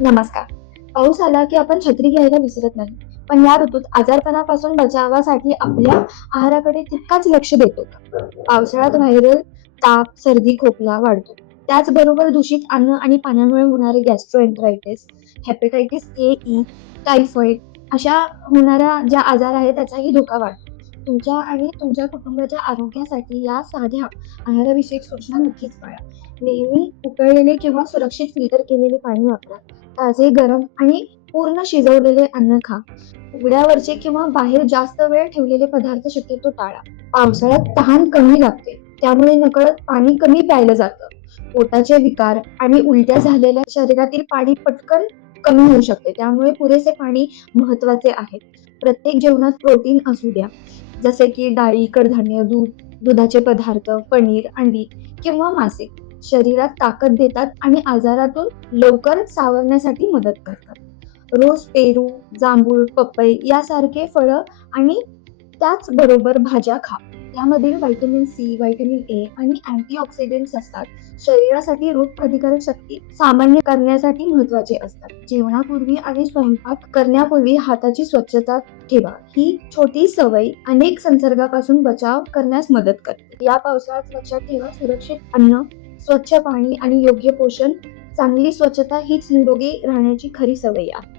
नमस्कार. पाऊस आला की आपण छत्री घ्यायला विसरत नाही. पण या ऋतूत आजारपणापासून बचावासाठी आपल्या आहाराकडे तितकाच लक्ष देतो का? पावसाळ्यात व्हायरल ताप, सर्दी, खोकला वाढतो. त्याचबरोबर दूषित अन्न आणि पाण्यामुळे होणारे गॅस्ट्रोएंटरायटिस, हेपॅटायटिस ए, ई, टायफॉइड अशा होणाऱ्या ज्या आजार आहेत त्याचाही धोका वाढतो. तुमच्या आणि तुमच्या कुटुंबाच्या आरोग्यासाठी या साध्या आहारविषयक सूचना नक्कीच पाळा. नेहमी उकळलेले किंवा सुरक्षित फिल्टर केलेले पाणी वापरा. ताजे, गरम आणि पूर्ण शिजवलेले अन्न खा. उघड्यावरचे किंवा बाहेर जास्त वेळ ठेवलेले पदार्थ शक्यतो टाळा. पावसाळ्यात तहान कमी लागते, त्यामुळे नकळत पाणी कमी प्यायलं जातं. पोटाचे विकार आणि उलट्या झालेल्या शरीरातील पाणी पटकन कमी होऊ शकते. त्यामुळे पुरेसे पाणी महत्वाचे आहे. प्रत्येक जेवणात प्रोटीन असू द्या, जसे की डाळी, कडधान्य, दूध, दुधाचे पदार्थ, पनीर, अंडी किंवा मासे. शरीरात ताकद देतात आणि आजारातून लवकर सावरण्यासाठी मदत करतात. रोज पेरू, जांभूळ, पपई यासारखे फळं आणि त्याचबरोबर भाज्या खा. त्यामधील व्हिटॅमिन सी, व्हिटॅमिन ए आणि अँटीऑक्सिडंट्स असतात. शरीरासाठी रोगप्रतिकारक शक्ती सामान्य करण्यासाठी महत्त्वाचे असतात. जेवणापूर्वी आणि स्वयंपाक करण्यापूर्वी हाताची स्वच्छता ठेवा. ही छोटी सवय अनेक संसर्गापासून बचाव करण्यास मदत करते. या पावसाळ्यात लक्षात ठेवा, सुरक्षित अन्न, स्वच्छ पाणी आणि योग्य पोषण, चांगली स्वच्छता हीच निरोगी राहण्याची खरी सवय आहे.